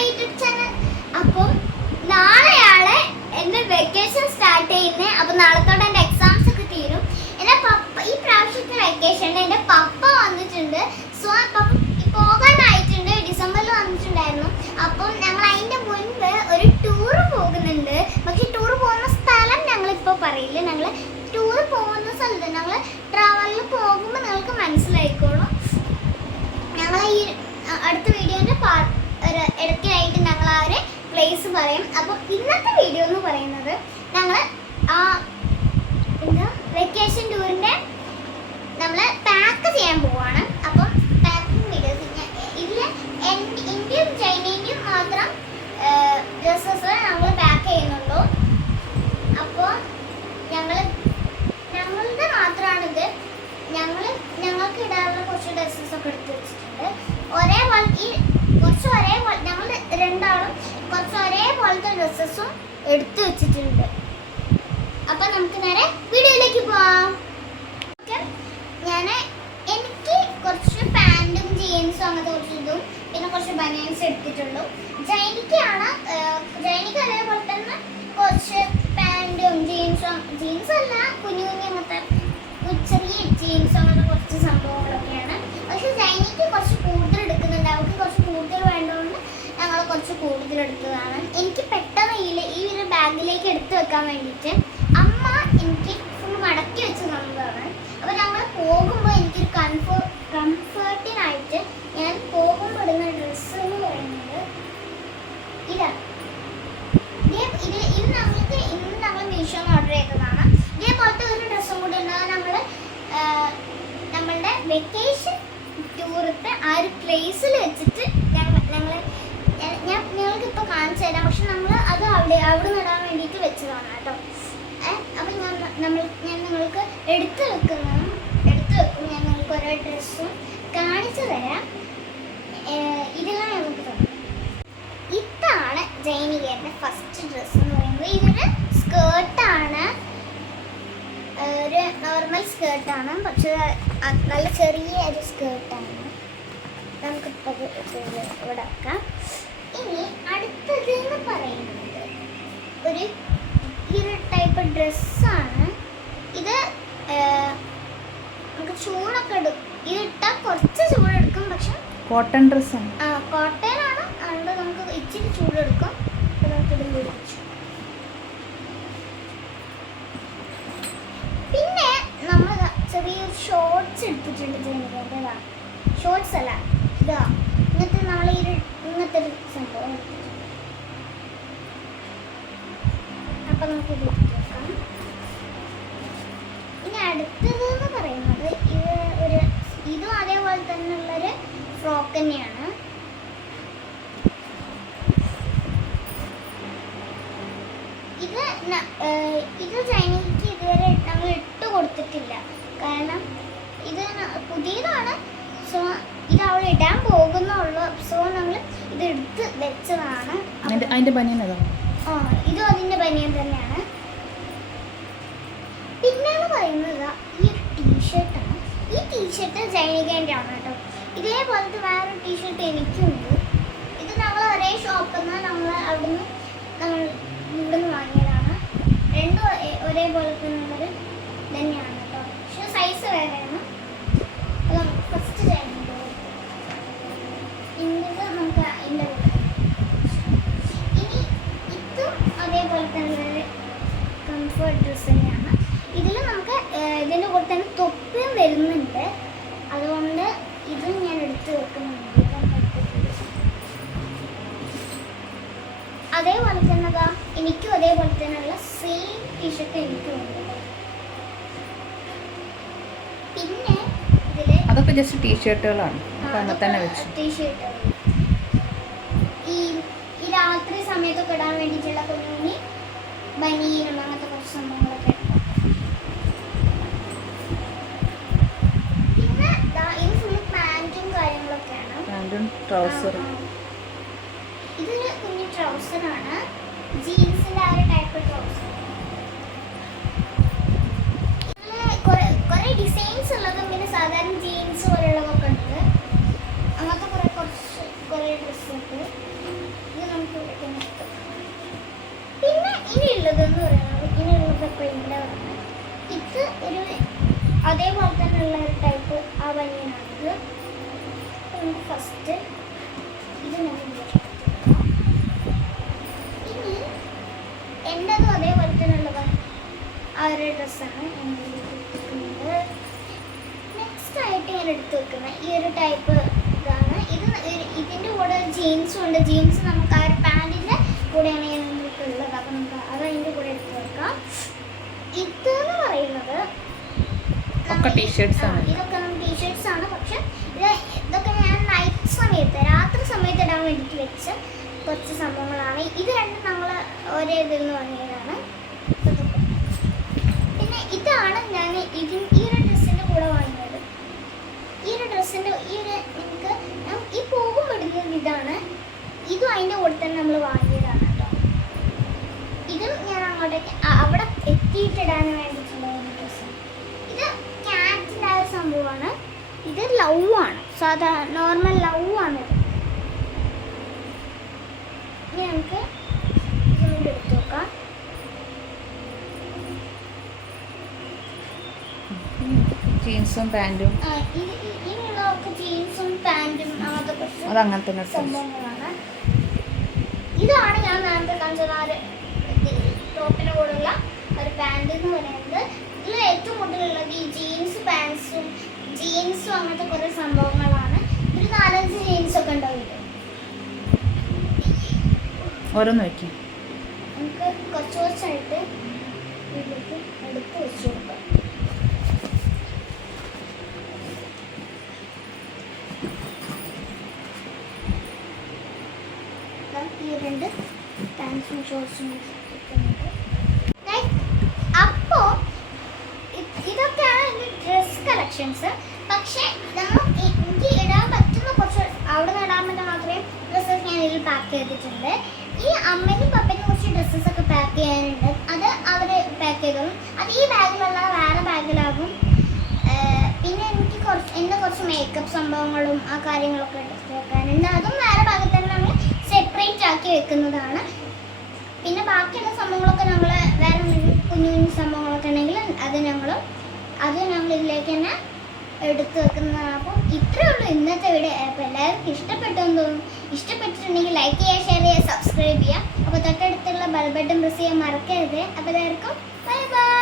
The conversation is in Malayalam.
My YouTube channel. അപ്പം നാളെയാണ് എൻ്റെ വെക്കേഷൻ സ്റ്റാർട്ട് ചെയ്യുന്നത്. അപ്പം നാളത്തോടെ എൻ്റെ എക്സാംസ് ഒക്കെ തീരും. എൻ്റെ പപ്പ ഈ പ്രാവശ്യത്തെ വെക്കേഷനിൽ എൻ്റെ പപ്പ വന്നിട്ടുണ്ട്. സോ പപ്പ പോകാനായിട്ടുണ്ട്. ഡിസംബറിൽ വന്നിട്ടുണ്ടായിരുന്നു. അപ്പം ഞങ്ങൾ അതിൻ്റെ മുൻപ് ഒരു ടൂറ് പോകുന്നുണ്ട്. പക്ഷെ ടൂറ് പോകുന്ന സ്ഥലം ഞങ്ങളിപ്പോൾ പറയില്ല. ഞങ്ങൾ ടൂറ് പോകുന്ന സ്ഥലത്ത് ഞങ്ങൾ ട്രാവലിൽ പോകുമ്പോൾ നിങ്ങൾക്ക് മനസ്സിലായിക്കോളും. ഞങ്ങൾ ഈ അടുത്ത വീഡിയോൻ്റെ ഇടയ്ക്കായിട്ട് ഞങ്ങൾ ആ ഒരു പ്ലേസ് പറയും. അപ്പം ഇന്നത്തെ വീഡിയോ എന്ന് പറയുന്നത് ഞങ്ങൾ എന്താ വെക്കേഷൻ ടൂറിൻ്റെ നമ്മൾ പാക്ക് ചെയ്യാൻ പോവാണ്. അപ്പം പാക്കിംഗ് വീഡിയോസ് ഇതിൽ ഇന്ത്യയും ചൈനയും മാത്രം ഡ്രസ്സസ് നമ്മൾ പാക്ക് ചെയ്യുന്നുള്ളൂ. അപ്പോൾ ഞങ്ങളുടെ മാത്രമാണിത്. ഞങ്ങൾക്ക് ഇടാനുള്ള കുറച്ച് ഡ്രസ്സസ് ഒക്കെ എടുത്ത് വെച്ചിട്ടുണ്ട്. ഞങ്ങൾ രണ്ടാളും കുറച്ച് ഒരേപോലത്തെ ഡ്രസ്സസും എടുത്തു വെച്ചിട്ടുണ്ട്. അപ്പം നമുക്ക് നേരെ വീഡിയോയിലേക്ക് പോവാം. എനിക്ക് കുറച്ച് പാൻറ്റും ജീൻസും അങ്ങനത്തെ കുറച്ച് ഇതും പിന്നെ കുറച്ച് ബനിയൻസ് എടുത്തിട്ടുള്ളൂ. ജൈനിക്ക് അതേപോലെ തന്നെ കുറച്ച് പാൻറ്റും ജീൻസും അല്ല കുഞ്ഞു അങ്ങനത്തെ ചെറിയ ജീൻസ് അങ്ങനത്തെ കുറച്ച് സംഭവങ്ങളൊക്കെയാണ്. പക്ഷെ ജൈനിക്ക് കുറച്ച് കൂടുതൽ എടുക്കുന്നുണ്ട്. അവർക്ക് കുറച്ച് കൂടുതൽ വേണ്ടതുകൊണ്ട് ഞങ്ങൾ കുറച്ച് കൂടുതൽ എടുത്തതാണ്. എനിക്ക് പെട്ടെന്ന് ഈ ഒരു ബാഗിലേക്ക് എടുത്തു വെക്കാൻ വേണ്ടിയിട്ട് അമ്മ എനിക്ക് ഫുൾ മടക്കി വെച്ച സംഭവമാണ്. അപ്പോൾ ഞങ്ങൾ പോകുമ്പോൾ എനിക്കൊരു കംഫർട്ടിനായിട്ട് ഞാൻ പോകുമ്പോൾ ഇടുന്ന ഡ്രസ്സ് എന്ന് പറയുന്നത് ഇതാണ്. ഇന്ന് ഞങ്ങൾ മീഷോന്ന് ഓർഡർ ചെയ്തതാണ്. ഇതേപോലത്തെ ഒരു ഡ്രസ്സും കൂടി ഉണ്ടാകാൻ നമ്മളുടെ വെക്കേഷൻ ടൂറത്തെ ആ ഒരു പ്ലേസിൽ വെച്ചിട്ട് ഞാൻ നിങ്ങൾക്കിപ്പോൾ കാണിച്ചു തരാം. പക്ഷെ നമ്മൾ അത് അവിടെ നിടാൻ വേണ്ടിയിട്ട് വെച്ചതാണ് കേട്ടോ. അപ്പം ഞാൻ നിങ്ങൾക്ക് എടുത്തു വെക്കും. ഞാൻ നിങ്ങൾക്ക് ഓരോ ഡ്രസ്സും കാണിച്ചു തരാം. ഇതെല്ലാം നമുക്ക് തരാം. ഇതാണ് ജൈനികേൻ്റെ ഫസ്റ്റ് ഡ്രസ്സ് എന്ന് പറയുന്നത്. ഇതൊരു സ്കേർട്ടാണ്, ഒരു നോർമൽ സ്കേർട്ടാണ്. പക്ഷേ നല്ല ചെറിയ ഒരു സ്കേർട്ടാണ്. നമുക്കിപ്പോൾ ഇവിടെ വെക്കാം. ഇനി അടുത്തത് എന്ന് പറയുന്നത് ഒരു ടൈപ്പ് ഡ്രസ്സാണ്. ഇത് നമുക്ക് ചൂടൊക്കെ എടുക്കും. ഇതിട്ടാൽ കുറച്ച് ചൂടെടുക്കും. പക്ഷെ കോട്ടൺ ഡ്രസ്സാണ്. കോട്ടനാണ്. അതുകൊണ്ട് നമുക്ക് ഇച്ചിരി ചൂടെടുക്കും. അപ്പോൾ നമുക്കിത് മുറിച്ചു. പിന്നെ നമ്മൾ ചെറിയൊരു ഷോർട്ട്സ് എടുത്തിട്ടുണ്ട്. ജൈനികേൻ്റെതാ ഷോർട്ട്സ് അല്ല ഇതാ. ഇങ്ങനത്തെ നമ്മൾ ഇങ്ങനത്തെ ഒരു സംഭവം. അപ്പം നമുക്കിത് വെക്കാം. ഇനി അടുത്തത് എന്ന് പറയുന്നത് ഇതും അതേപോലെ തന്നെ ഉള്ളൊരു ഫ്രോക്ക് തന്നെയാണ്. ഇത് ചൈനയ്ക്ക് ഇതുവരെ നമ്മൾ ഇട്ട് കൊടുത്തിട്ടില്ല. കാരണം ഇത് പുതിയതാണ്. സോ ഇത് അവിടെ ഇടാൻ പോകുന്നുള്ളൂ. സോ നമ്മൾ ഇത് എടുത്ത് വെച്ചതാണ്. അതിൻ്റെ ബനിയൻ അതാണ്. ഇതും അതിൻ്റെ ബനിയൻ തന്നെയാണ്. പിന്നെന്ന് പറയുന്നത് ഈ ടീഷർട്ടാണ്. ഈ ടീഷർട്ട് ജൈനികേൻ്റെ ആണ് കേട്ടോ. ഇതേപോലത്തെ വേറൊരു ടീഷർട്ട് എനിക്കുണ്ട്. ഇത് ഞങ്ങൾ ഒരേ ഷോപ്പിൽ നിന്ന് നമ്മൾ ഇവിടുന്ന് വാങ്ങിയതാണ്. രണ്ടും ഒരേപോലെ തന്നെയുള്ളൊരു തന്നെയാണ് കേട്ടോ. പക്ഷെ സൈസ് വേറെയാണ്. ഫസ്റ്റ് ജൈനിക ഇന്നത് നമുക്ക് അതിൻ്റെ കൂടെ. ഇനി ഇതും അതേപോലെ തന്നെ കംഫർട്ട് ഡ്രസ്സ് തന്നെയാണ്. ഇതിൽ നമുക്ക് ഇതിൻ്റെ കൂടെ തന്നെ തൊപ്പിയും വരുന്നുണ്ട്. അതുകൊണ്ട് ഇതും ഞാൻ എടുത്ത് വെക്കുന്നുണ്ട്. അതേപോലെ തന്നെ എനിക്കും അതേപോലെ തന്നെയുള്ള സെയിം ടീഷർട്ട് എനിക്കും ഉണ്ട്. പിന്നെ അതൊക്കെ ജസ്റ്റ് ടീഷർട്ടുകളാണ്. ടീഷർട്ട് ഈ രാത്രി സമയത്തൊക്കെ ഇടാൻ വേണ്ടിയിട്ടുള്ള കുഞ്ഞി ബനിയനും അങ്ങനത്തെ കുറച്ച് സംഭവങ്ങളൊക്കെ. പിന്നെ ഇത് ഫുൾ പാൻറ്റും കാര്യങ്ങളൊക്കെയാണ്. പാൻറ്റും ട്രൗസറും. ഇതൊരു കുഞ്ഞു ട്രൗസറാണ്. ജീൻസിൻ്റെ ആ ഒരു ടൈപ്പ് ട്രൗസർ. കുറേ ഡിസൈൻസ് ഉള്ളതും പിന്നെ സാധാരണ ജീൻസ് പോലുള്ളതൊക്കെ ഉണ്ട്. അങ്ങനത്തെ കുറേ ഡ്രസ്സുണ്ട്. ഇനിയുള്ളതെന്ന് പറയുന്നത് ഇനിയുള്ളതൊക്കെ ഇവിടെ വരണം. ഇത് ഒരു അതേപോലെ തന്നെ ഉള്ള ഒരു ടൈപ്പ് ആ ബനിയനാണിത്. നമുക്ക് ഫസ്റ്റ് ഇത് ഞാൻ ഇനി എൻ്റെതും അതേപോലെ തന്നെ ഉള്ളതാണ് ആ ഒരു ഡ്രസ്സാണ് എടുക്കുന്നത്. നെക്സ്റ്റ് ആയിട്ട് ഞാൻ എടുത്ത് വെക്കുന്ന ഈ ഒരു ടൈപ്പ് ഇതാണ്. ഇതിൻ്റെ കൂടെ ജീൻസും ഉണ്ട്. ജീൻസ് നമുക്ക് ആ ഒരു പാൻറ്റിൻ്റെ കൂടെയാണ് ഞാൻ നമുക്ക് ഉള്ളത്. അപ്പം നമുക്ക് അത് അതിൻ്റെ കൂടെ എടുത്ത് വെക്കാം. ഇതെന്ന് പറയുന്നത് ഒക്കെ ടീഷർട്സ് ആണ്. ഇതൊക്കെ നമുക്ക് ടീഷർട്സ് ആണ്. പക്ഷെ ഇതൊക്കെ ഞാൻ നൈറ്റ് സമയത്ത് രാത്രി സമയത്ത് ഇടാൻ വേണ്ടിയിട്ട് വെച്ച കുറച്ച് സംഭവങ്ങളാണ്. ഇത് രണ്ടും നമ്മൾ ഒരേ ഇതിൽ വാങ്ങിയതാണ്. പിന്നെ ഇതാണ് ഞാൻ ഈ ഒരു ഡ്രസ്സിൻ്റെ കൂടെ വാങ്ങിയത്. ഈ ഒരു ഡ്രസ്സിൻ്റെ നിങ്ങൾക്ക് ഈ പോകും ഇടുന്നത് ഇതാണ്. ഇതും അതിൻ്റെ കൂടെ തന്നെ നമ്മൾ വാങ്ങിയതാണ് കേട്ടോ. ഇതും ഞാൻ അങ്ങോട്ടേക്ക് അവിടെ എത്തിയിട്ടിടാൻ വേണ്ടിയിട്ടുള്ള ഒരു ഡ്രസ്സ്. ഇത് ക്യാറ്റിൻ്റെ ആ ഒരു സംഭവമാണ്. ഇത് ലവ് ആണ്, സാധാ നോർമൽ ലവ് ആണിത്. ഇനി നമുക്ക് ഇതുകൊണ്ട് എടുത്ത് നോക്കാം. ജീൻസും പാൻറ്റും ഇനിയുള്ളതൊക്കെ ജീൻസും പാൻറ്റും അങ്ങനത്തെ കുറച്ച് അത് അങ്ങനെ തന്നെ സംഭവങ്ങളാണ്. ഇതാണ് ഞാൻ നേരത്തെ കാണിച്ചത് ആ ഒരു ടോപ്പിൻ്റെ കൂടെയുള്ള ഒരു പാൻറ് എന്ന് പറയുന്നത്. ഇതിൽ ഏറ്റവും കൂടുതലുള്ളത് ഈ ജീൻസ് പാൻസും ജീൻസും അങ്ങനത്തെ കുറേ സംഭവങ്ങളാണ്. ഒരു 4-5 ജീൻസൊക്കെ ഉണ്ടാവും. ഓരോന്ന് വയ്ക്കും. നമുക്ക് കുറച്ച് കുറച്ചായിട്ട് ഇതിലേക്ക് എടുത്ത് വെച്ച് കൊടുക്കാം. ഈ 2 പാൻസും ഷോർട്സും അപ്പോൾ ഇതൊക്കെയാണ് എൻ്റെ ഡ്രസ് കളക്ഷൻസ്. പക്ഷേ എനിക്ക് ഇടാൻ പറ്റുന്ന കുറച്ച് അവിടെ നിന്ന് ഇടാൻ പറ്റുന്ന മാത്രമേ ഡ്രസ്സസ് ഞാൻ ഇതിൽ പാക്ക് ചെയ്തിട്ടുണ്ട്. ഈ അമ്മയ്ക്കും പപ്പയ്ക്കും കുറച്ച് ഡ്രസ്സസ് ഒക്കെ പാക്ക് ചെയ്യാനുണ്ട്. അത് അവർ പാക്ക് ചെയ്തോളും. അത് ഈ ബാഗിലുള്ള വേറെ ബാഗിലാകും. പിന്നെ എനിക്ക് എൻ്റെ കുറച്ച് മേക്കപ്പ് സംഭവങ്ങളും ആ കാര്യങ്ങളൊക്കെ എടുത്ത് വെക്കാനുണ്ട്. അതും വേറെ ഭാഗത്ത് തന്നെ നമ്മൾ സെപ്പറേറ്റ് ആക്കി വെക്കുന്നതാണ്. പിന്നെ ബാക്കിയുള്ള സംഭവങ്ങളൊക്കെ നമ്മൾ വേറെ കുഞ്ഞു കുഞ്ഞു സംഭവങ്ങളൊക്കെ ഉണ്ടെങ്കിൽ അത് ഞങ്ങൾ ഇതിലേക്ക് തന്നെ എടുത്ത് വെക്കുന്നതാണ്. അപ്പോൾ ഇത്രയേ ഉള്ളൂ ഇന്നത്തെ വീഡിയോ. അപ്പോൾ എല്ലാവർക്കും ഇഷ്ടപ്പെട്ടെന്ന് തോന്നുന്നു. ഇഷ്ടപ്പെട്ടിട്ടുണ്ടെങ്കിൽ ലൈക്ക് ചെയ്യുക, ഷെയർ ചെയ്യുക, സബ്സ്ക്രൈബ് ചെയ്യുക. അപ്പോൾ തൊട്ടടുത്തുള്ള ബെൽ ബട്ടൺ പ്രസ് ചെയ്യാൻ മറക്കരുത്. അപ്പോൾ എല്ലാവർക്കും ബൈ ബൈ.